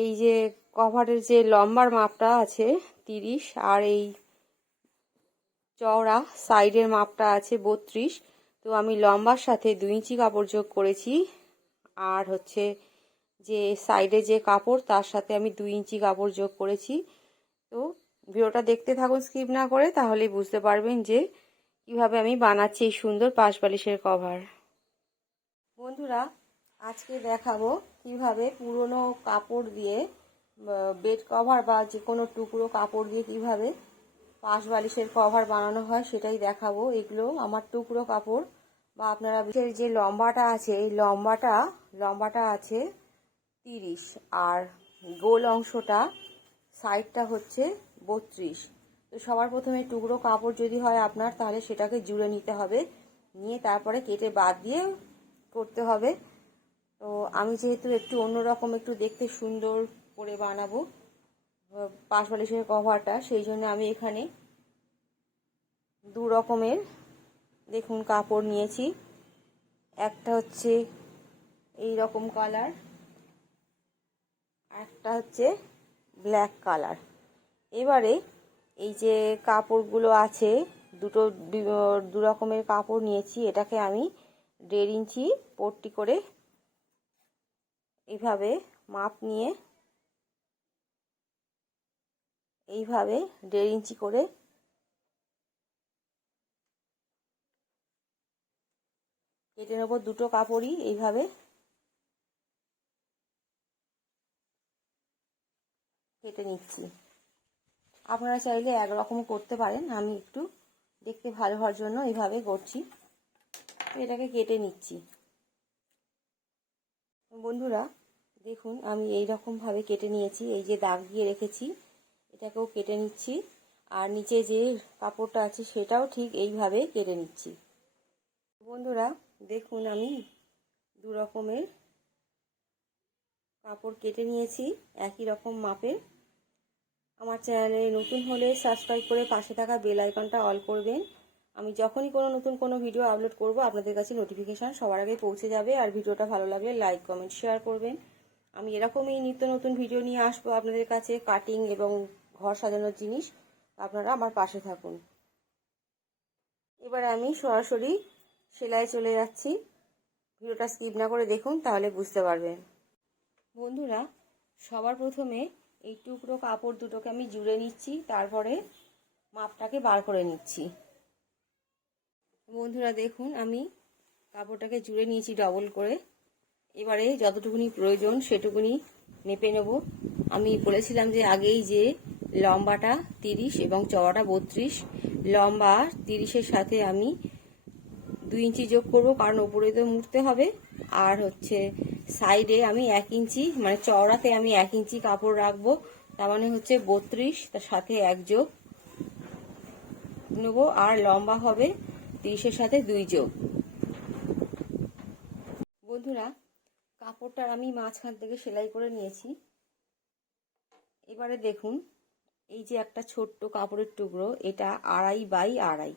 এই যে কভারের যে লম্বার মাপটা আছে তিরিশ, আর এই চওড়া সাইডের মাপটা আছে বত্রিশ। তো আমি লম্বার সাথে দুই ইঞ্চি কাপড় যোগ করেছি, আর হচ্ছে যে সাইডে যে কাপড় তার সাথে আমি দুই ইঞ্চি কাপড় যোগ করেছি। তো ভিডিওটা দেখতে থাকুন, স্কিপ না করে, তাহলেই বুঝতে পারবেন যে কীভাবে আমি বানাচ্ছি এই সুন্দর পাশ বালিশের কভার। বন্ধুরা, আজকে দেখাবো কীভাবে পুরনো কাপড় দিয়ে বেড কভার বা যে কোনো টুকরো কাপড় দিয়ে কীভাবে পাশ বালিশের কভার বানানো হয় সেটাই দেখাবো। এগুলো আমার টুকরো কাপড় বা আপনারা বিশেষ যে লম্বাটা আছে, এই লম্বাটা লম্বাটা আছে তিরিশ আর গোল অংশটা সাইডটা হচ্ছে বত্রিশ। তো সবার প্রথমে টুকরো কাপড় যদি হয় আপনার, তাহলে সেটাকে জুড়ে নিতে হবে। নিয়ে তারপরে কেটে বাদ দিয়ে করতে হবে। তো আমি যেহেতু একটু অন্যরকম, একটু দেখতে সুন্দর করে বানাবো পাশ বালিশের কভারটা, সেই জন্য আমি এখানে দু রকমের দেখুন, কাপড় নিয়েছি। একটা হচ্ছে এই রকম কালার, একটা হচ্ছে ব্ল্যাক কালার। এবারে এই যে কাপড়গুলো আছে, দুটো দু রকমের কাপড় নিয়েছি, এটাকে আমি দেড় ইঞ্চি পট্টি করে এইভাবে মাপ নিয়ে এইভাবে দেড় ইঞ্চি করে কেটে নেব দুটো কাপড়ই এইভাবে কেটে নিচ্ছি। আপনারা চাইলে একরকম করতে পারেন, আমি একটু দেখতে ভালো হওয়ার জন্য এইভাবে করছি। এটাকে কেটে নিচ্ছি। বন্ধুরা, দেখুন আমি এই রকমভাবে কেটে নিয়েছি। এই যে দাগ দিয়ে রেখেছি, এটাকেও কেটে নিচ্ছি। আর নিচে যে কাপড়টা আছে, সেটাও ঠিক এইভাবে কেটে নিচ্ছি। বন্ধুরা, দেখুন আমি দু রকমের কাপড় কেটে নিয়েছি, একই রকম মাপের। আমার চ্যানেলে নতুন হলে সাবস্ক্রাইব করে পাশে থাকা বেল আইকনটা অল করবেন। আমি যখনই কোনো নতুন কোনো ভিডিও আপলোড করব, আপনাদের কাছে নোটিফিকেশান সবার আগে পৌঁছে যাবে। আর ভিডিওটা ভালো লাগলে লাইক কমেন্ট শেয়ার করবেন। আমি এরকমই নিত্য নতুন ভিডিও নিয়ে আসব আপনাদের কাছে কাটিং এবং ঘর সাজানোর জিনিস। আপনারা আমার পাশে থাকুন। এবার আমি সরাসরি সেলাই চলে যাচ্ছি। ভিডিওটা স্কিপ না করে দেখুন, তাহলে বুঝতে পারবেন। বন্ধুরা, সবার প্রথমে এই টুকরো কাপড় দুটোকে আমি জুড়ে নিচ্ছি, তারপরে মাপটাকে বার করে নিচ্ছি। বন্ধুরা দেখুন, আমি কাপড়টাকে জুড়ে নিয়েছি ডবল করে। এবারে যতটুকুনি প্রয়োজন সেটুকুনি নেপে নেব। আমি বলেছিলাম যে আগেই যে লম্বাটা তিরিশ এবং চওড়াটা বত্রিশ, লম্বা তিরিশের সাথে আমি দুই ইঞ্চি যোগ করব, কারণ ওপরে তো মুড়তে হবে। আর হচ্ছে সাইডে আমি এক ইঞ্চি মানে চওড়াতে আমি এক ইঞ্চি কাপড় রাখব, তার মানে হচ্ছে বত্রিশ, তার সাথে এক যোগ নেব। আর লম্বা হবে তিরিশের সাথে দুই যোগ। বন্ধুরা কাপড়টার আমি মাঝখান থেকে সেলাই করে নিয়েছি। এবারে দেখুন, এই যে একটা ছোট্ট কাপড়ের টুকরো, এটা আড়াই বাই আড়াই।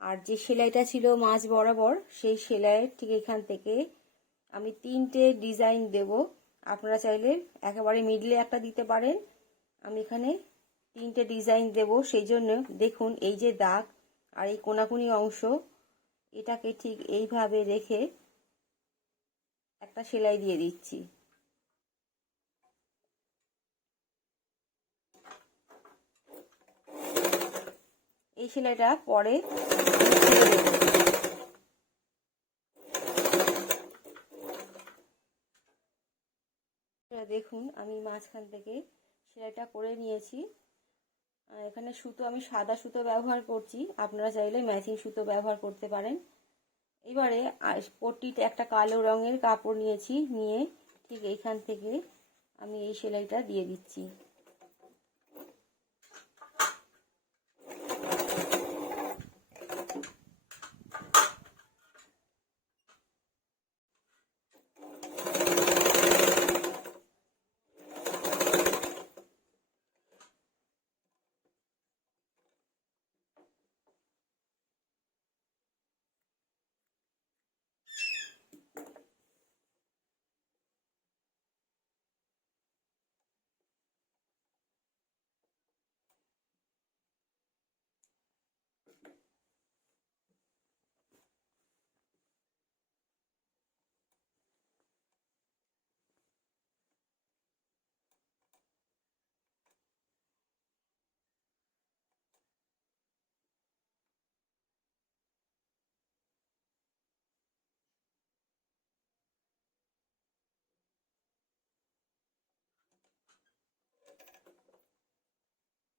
আর যে সেলাইটা ছিল মাছ বরাবর, সেই সেলাইয়ের ঠিক এখান থেকে আমি তিনটে ডিজাইন দেব। আপনারা চাইলে একেবারে মিডলে একটা দিতে পারেন। আমি এখানে তিনটে ডিজাইন দেব, সেই জন্য দেখুন, এই যে দাগ আর এই কোনাকুনি অংশ, এটাকে ঠিক এইভাবে রেখে একটা সেলাই দিয়ে দিচ্ছি। এই সেলাইটা পরে দেখুন, আমি মাঝখান থেকে সেলাইটা করে নিয়েছি। এখানে সুতো, আমি সাদা সুতো ব্যবহার করছি। আপনারা চাইলে ম্যাচিং সুতো ব্যবহার করতে পারেন। এবারে পট্টিতে একটা কালো রঙের কাপড় নিয়েছি, নিয়ে ঠিক এইখান থেকে আমি এই সেলাইটা দিয়ে দিচ্ছি।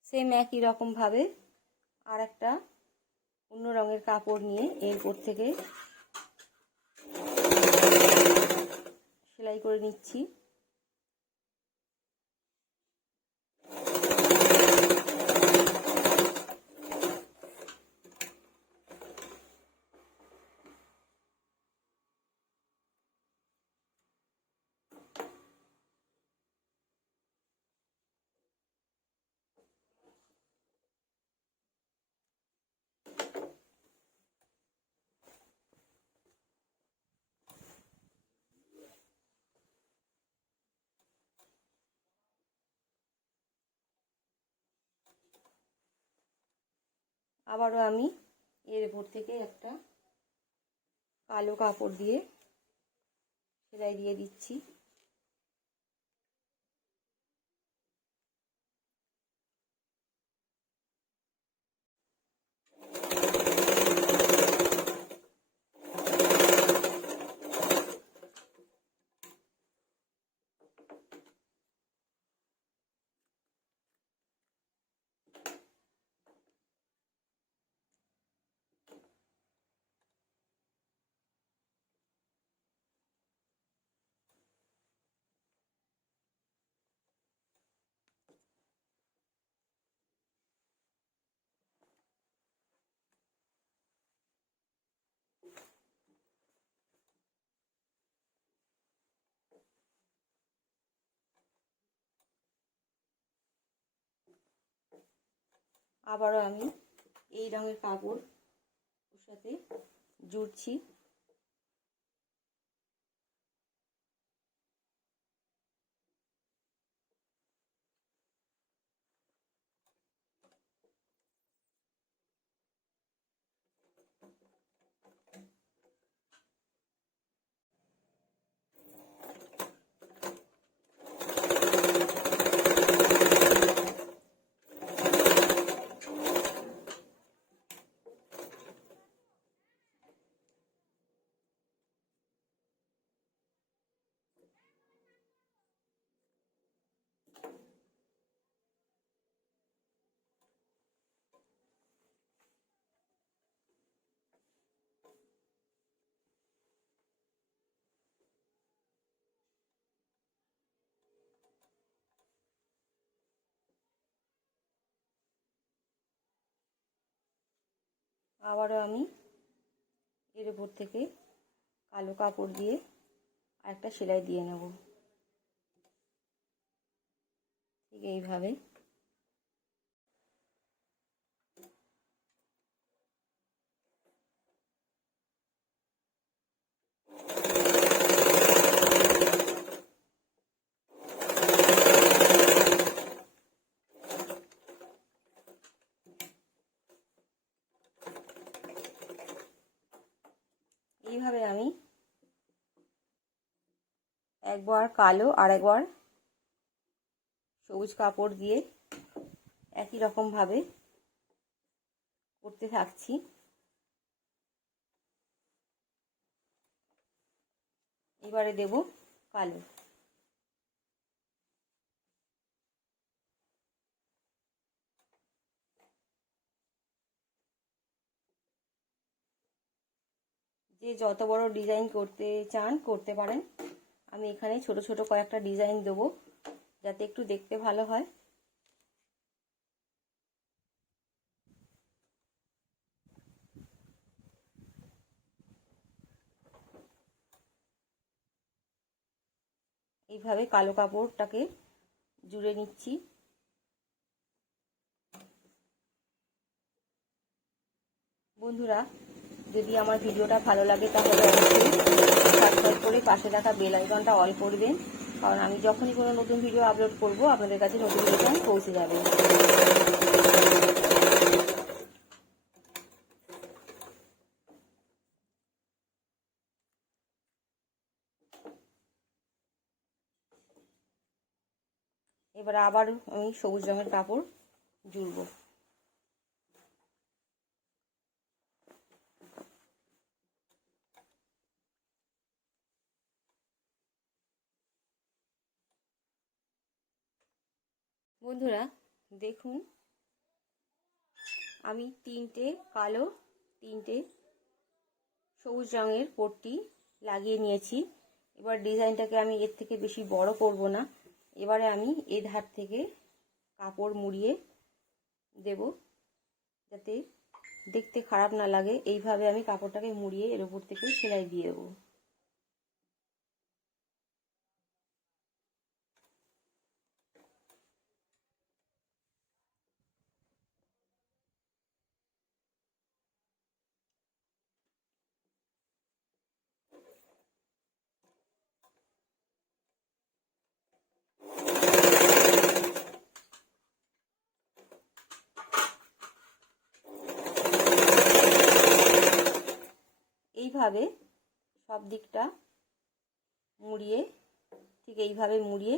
সেম একই রকমভাবে আর একটা অন্য রঙের কাপড় নিয়ে এরপর থেকে সেলাই করে নিচ্ছি। আবারও আমি এর উপর থেকে একটা কালো কাপড় দিয়ে সেলাই দিয়ে দিচ্ছি। আবারও আমি এই রঙের কাপড় সাথে জুড়ছি। আবারও আমি এর উপর থেকে কালো কাপড় দিয়ে আরেকটা সেলাই দিয়ে নেব। ঠিক এইভাবে আমি একবার কালো আর একবার সবুজ কাপড় দিয়ে একই রকমভাবে করতে থাকছি। এবারে দেব কালো। যে যত বড় ডিজাইন করতে চান, করতে পারেন। আমি এখানে ছোট ছোট কয়েকটা ডিজাইন দেবো, যাতে একটু দেখতে ভালো হয়। এইভাবে কালো কাপড়টাকে জুড়ে নিচ্ছি। বন্ধুরা, যদি আমার ভিডিওটা ভালো লাগে তাহলে অবশ্যই সাবস্ক্রাইব করে পাশে থাকা বেল আইকনটা অল করবেন। কারণ আমি যখনই কোনো নতুন ভিডিও আপলোড করব, আপনাদের কাছে নোটিফিকেশান পৌঁছে যাবে। এবার আবার আমি সবুজ রঙের কাপড় জুড়বো। বন্ধুরা, দেখুন। আমি তিনটে কালো, তিনটে সবুজ রঙের পট্টি লাগিয়ে নিয়েছি। এবার ডিজাইনটাকে আমি এর থেকে বেশি বড় করব না। এবারে আমি এ ধার থেকে কাপড় মুড়িয়ে দেব, যাতে দেখতে খারাপ না লাগে। এইভাবে আমি কাপড়টাকে মুড়িয়ে এর উপর থেকে সেলাই দিয়ে দেবো। এইভাবে সব দিকটা মুড়িয়ে, ঠিক এইভাবে মুড়িয়ে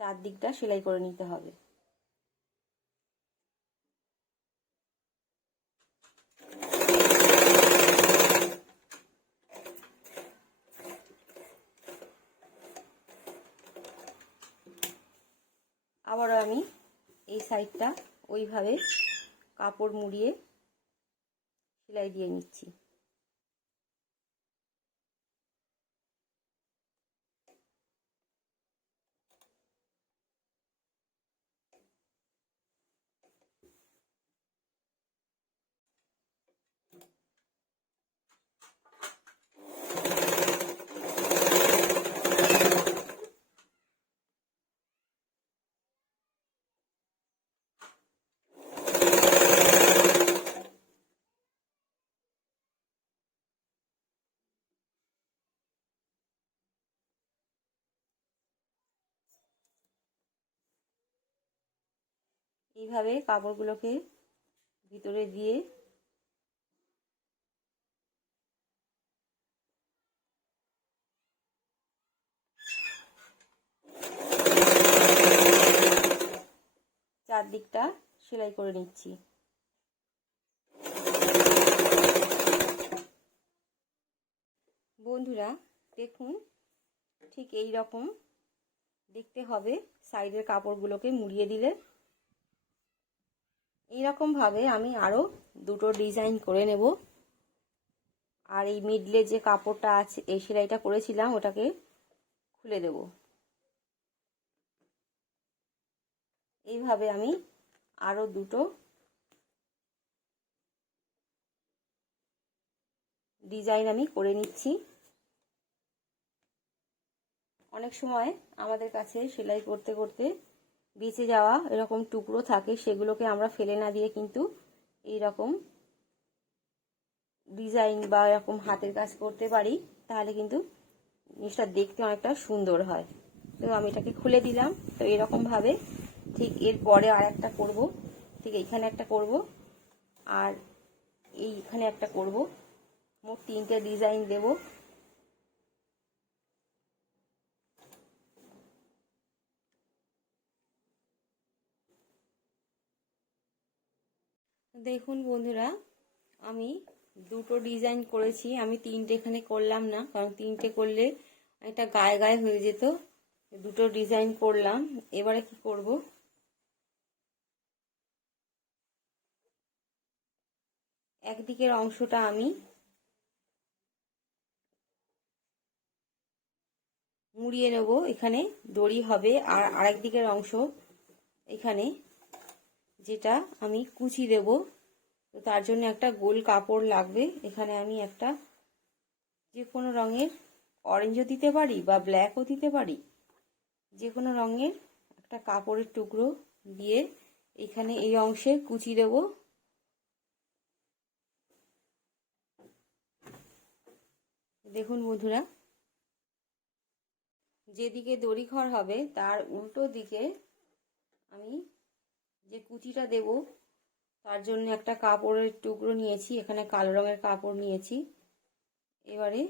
চারদিকটা সেলাই করে নিতে হবে। আবারও আমি এই সাইডটা ওইভাবে কাপড় মুড়িয়ে সেলাই দিয়ে নিচ্ছি। এইভাবে কাপড়গুলোকে ভিতরে দিয়ে চারদিকটা সেলাই করে নিচ্ছি। বন্ধুরা, দেখুন, ঠিক এই রকম দেখতে হবে সাইডের কাপড়গুলোকে মুড়িয়ে দিলে। এইরকমভাবে আমি আরও দুটো ডিজাইন করে নেব। আর এই মিডলে যে কাপড়টা আছে, এই সেলাইটা করেছিলাম, ওটাকে খুলে দেব। এইভাবে আমি আরও দুটো ডিজাইন আমি করে নিচ্ছি। অনেক সময় আমাদের কাছে সেলাই করতে করতে বেঁচে যাওয়া এরকম টুকরো থাকে, সেগুলোকে আমরা ফেলে না দিয়ে কিন্তু এই রকম ডিজাইন বা এরকম হাতের কাজ করতে পারি, তাহলে কিন্তু জিনিসটা দেখতে অনেকটা সুন্দর হয়। তো আমি এটাকে খুলে দিলাম। তো এরকমভাবে ঠিক এরপরে আর একটা করব। ঠিক এইখানে একটা করব আর এইখানে একটা করব। মোট তিনটে ডিজাইন দেবো। দেখুন বন্ধুরা, আমি দুটো ডিজাইন করেছি, আমি তিনটে এখানে করলাম না, কারণ তিনটে করলে একটা গায়ে গায়ে হয়ে যেত। দুটো ডিজাইন করলাম, এবারে কি করব? একদিকের অংশটা আমি মুড়িয়ে নেব, এখানে দড়ি হবে, আর আরেক দিকের অংশ এখানে যেটা আমি কুচি দেব। তো তার জন্য একটা গোল কাপড় লাগবে। এখানে আমি একটা যে কোনো রঙের অরেঞ্জও দিতে পারি বা ব্ল্যাকও দিতে পারি। যে কোনো রঙের একটা কাপড়ের টুকরো দিয়ে এখানে এই অংশে কুচি দেব। দেখুন বন্ধুরা, যেদিকে দড়ি ঘর হবে, তার উল্টো দিকে আমি যে কুচিটা দেব, তার জন্য একটা কাপড়ের টুকরো নিয়েছি, এখানে কালো রঙের কাপড় নিয়েছি। এবারে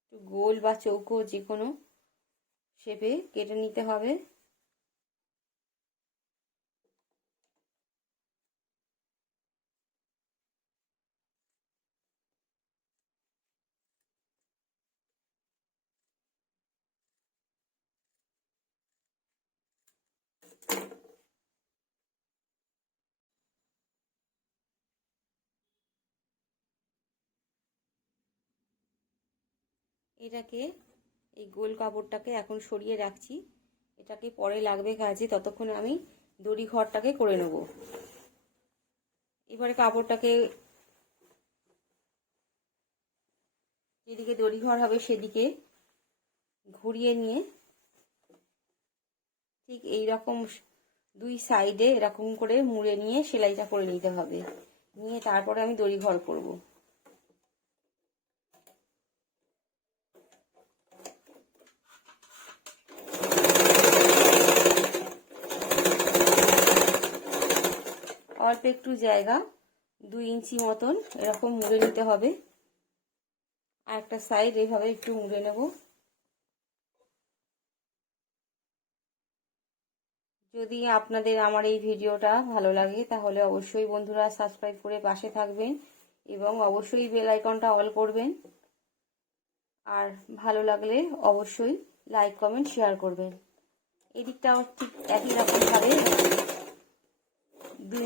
একটু গোল বা চৌকো যে কোনো শেপে কেটে নিতে হবে। এটাকে, এই গোল কাপড়টাকে এখন সরিয়ে রাখছি। এটাকে পরে লাগবে কাজে, ততক্ষণে আমি দড়ি ঘরটাকে করে নেব। এবারে কাপড়টাকে, যেদিকে দড়ি ঘর হবে সেদিকে ঘুরিয়ে নিয়ে, ঠিক এই রকম দুই সাইডে এরকম করে মুড়ে নিয়ে সেলাইটা করে নিতে হবে। নিয়ে তারপরে আমি দড়ি ঘর করব। অল্প একটু জায়গা, দুই ইঞ্চি মতন এরকম মুড়ে নিতে হবে। আর একটা সাইড এইভাবে একটু মুড়ে নেব। যদি আপনাদের আমার এই ভিডিওটা ভালো লাগে, তাহলে অবশ্যই বন্ধুরা সাবস্ক্রাইব করে পাশে থাকবেন এবং অবশ্যই বেল আইকনটা অল করবেন। আর ভালো লাগলে অবশ্যই লাইক, কমেন্ট, শেয়ার করবেন। এদিকটাও ঠিক একই রকমভাবে দু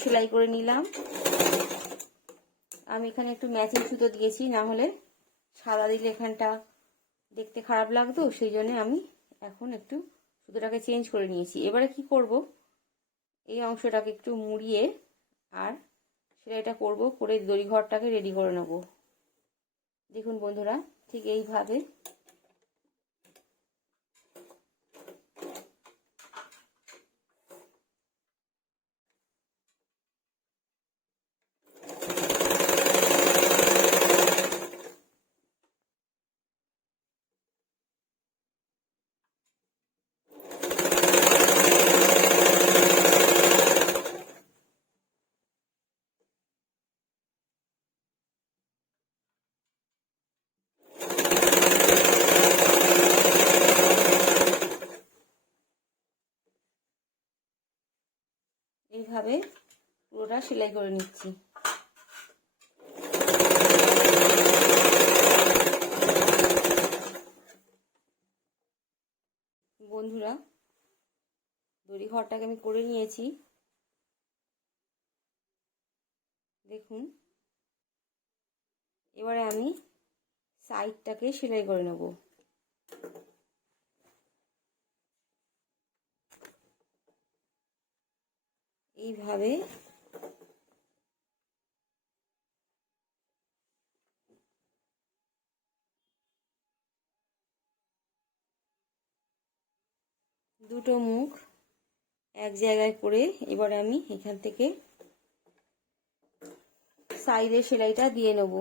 সেলাই করে নিলাম। আমি এখানে একটু ম্যাচিং সুতো দিয়েছি, না হলে সাদা দিলে এখানটা দেখতে খারাপ লাগতো, সেই জন্য আমি এখন একটু সুতোটাকে চেঞ্জ করে নিয়েছি। এবারে কি করব? এই অংশটাকে একটু মুড়িয়ে আর সেলাইটা করব, করে দড়ি ঘরটাকে রেডি করে নেব। দেখুন বন্ধুরা, ঠিক এইভাবে এইভাবে পুরোটা সেলাই করে নিচ্ছি। বন্ধুরা, দড়ি ঘরটাকে আমি করে নিয়েছি। দেখুন, এবারে আমি সাইডটাকে সেলাই করে নেব। এইভাবে দুটো মুখ এক জায়গায় করে এবারে আমি এখান থেকে সাইডে সেলাইটা দিয়ে নেব।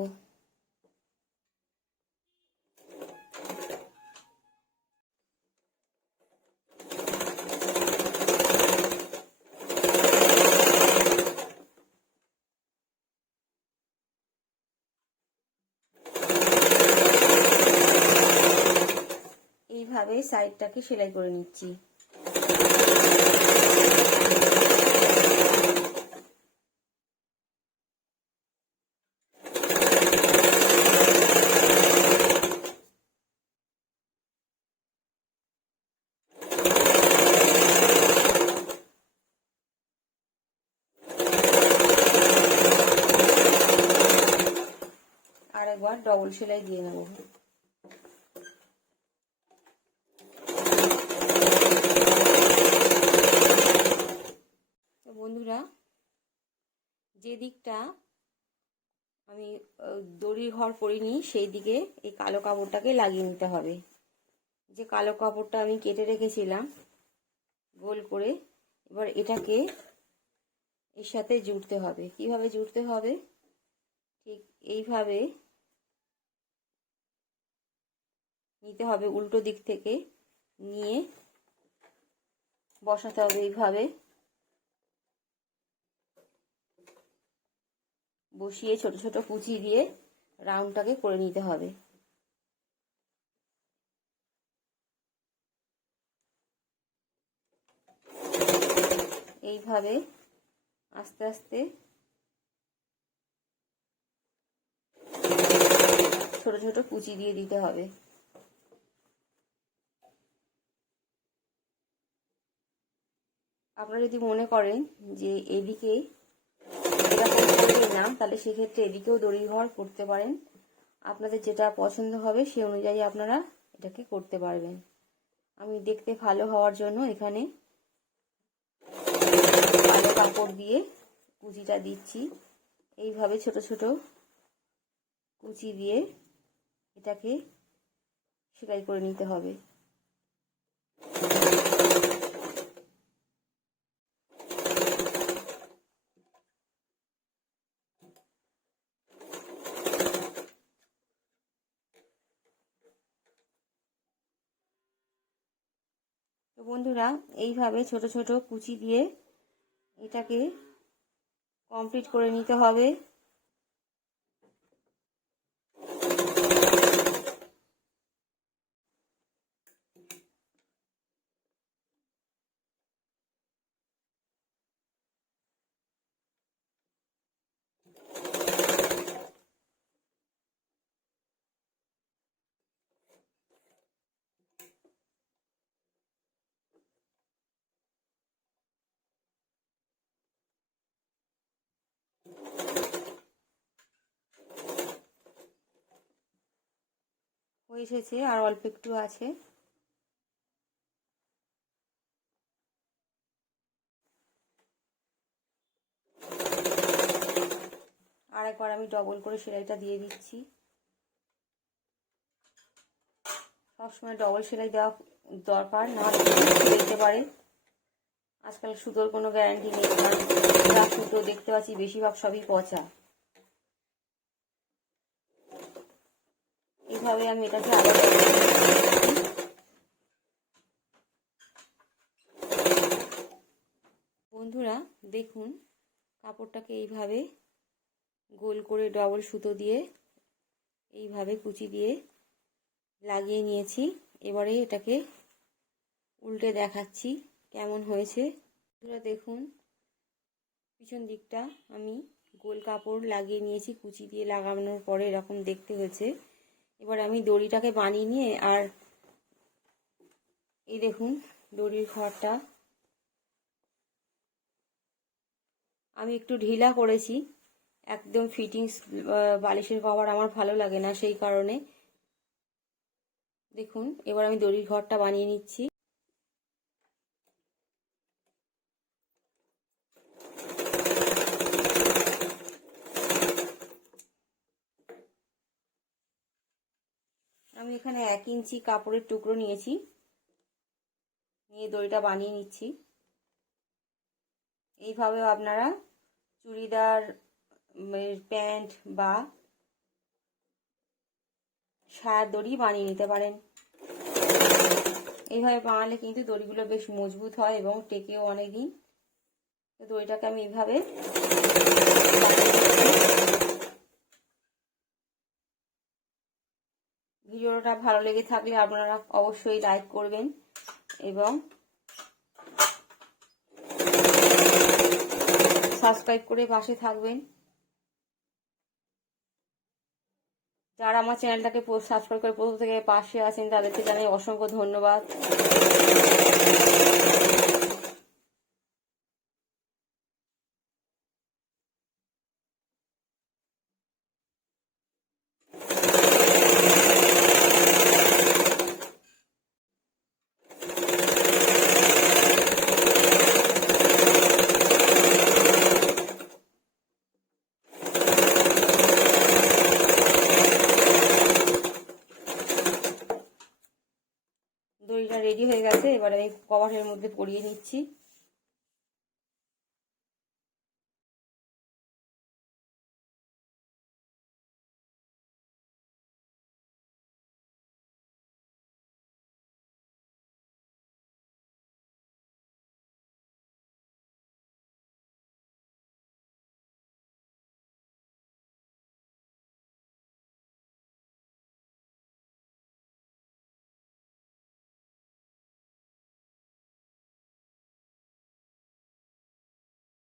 এইভাবে সাইডটাকে সেলাই করে নিচ্ছি। আরেকবার ডবল সেলাই দিয়ে নেব বন্ধুরা যে দিকটা আমি দড়ির ঘর করিনি, সেই দিকে এই কালো কাপড়টাকে লাগিয়ে নিতে হবে। যে কালো কাপড়টা আমি কেটে রেখেছিলাম, গোল করে, এবার এটাকে এর সাথে জুড়তে হবে। কীভাবে জুড়তে হবে? ঠিক এইভাবে নিতে হবে উল্টো দিক থেকে, নিয়ে বসাতে হবে এইভাবে। বসিয়ে ছোট ছোট কুচি দিয়ে রাউন্ডটাকে করে নিতে হবে। এইভাবে আস্তে আস্তে ছোট ছোট কুচি দিয়ে দিতে হবে। আপনারা যদি মনে করেন যে এদিকে তাহলে সেক্ষেত্রে এদিকেও দড়ি ঘর করতে পারেন। আপনাদের যেটা পছন্দ হবে, সে অনুযায়ী আপনারা এটাকে করতে পারবেন। আমি দেখতে ভালো হওয়ার জন্য এখানে কালো কাপড় দিয়ে কুচিটা দিচ্ছি। এইভাবে ছোট ছোট কুচি দিয়ে এটাকে সেলাই করে নিতে হবে। বন্ধুরা এইভাবে ছোট ছোট কুচি দিয়ে এটাকে কমপ্লিট করে নিতে হবে। এসেছে আর অল্প একটু আছে। আর একবার আমি ডবল করে সেলাইটা দিয়ে দিচ্ছি। সবসময় ডবল সেলাই দেওয়া দরকার, না দিতে পারে আজকাল সুতোর কোনো গ্যারান্টি নেই সুতো দেখতে পাচ্ছি বেশিরভাগ সবই পচা। এইভাবে আমি এটাকে আলাদা বন্ধুরা, দেখুন, কাপড়টাকে এইভাবে গোল করে ডবল সুতো দিয়ে এইভাবে কুচি দিয়ে লাগিয়ে নিয়েছি। এবারে এটাকে উল্টে দেখাচ্ছি কেমন হয়েছে। বন্ধুরা, দেখুন, পিছন দিকটা আমি গোল কাপড় লাগিয়ে নিয়েছি কুচি দিয়ে লাগানোর পরে এরকম দেখতে হয়েছে। এবার আমি দড়িটাকে বানিয়ে নিয়ে আর এই দেখুন দড়ির ঘরটা। আমি একটু ঢিলা করেছি, একদম ফিটিংস বালিশের কভার আমার ভালো লাগে না সেই কারণে। দেখুন, এবার আমি দড়ির ঘরটা বানিয়ে নিচ্ছি আমি এখানে এক ইঞ্চি কাপড়ের টুকরো নিয়েছি। নিয়ে দড়িটা বানিয়ে নিচ্ছি। এইভাবেও আপনারা চুড়িদার প্যান্ট বা সায়ার দড়ি বানিয়ে নিতে পারেন। এইভাবে বানালে কিন্তু দড়িগুলো বেশ মজবুত হয় এবং টেকেও অনেক দিন তো দড়িটাকে আমি এইভাবে ভিডিওটা ভালো লেগে থাকলে আপনারা অবশ্যই লাইক করবেন এবং সাবস্ক্রাইব করে পাশে থাকবেন। যারা আমার চ্যানেলটাকে সাবস্ক্রাইব করে প্রথম থেকে পাশে আছেন, তাদেরকে জানাই অসংখ্য ধন্যবাদ দড়িটা রেডি হয়ে গেছে এবার আমি কভারের মধ্যে পরিয়ে নিচ্ছি।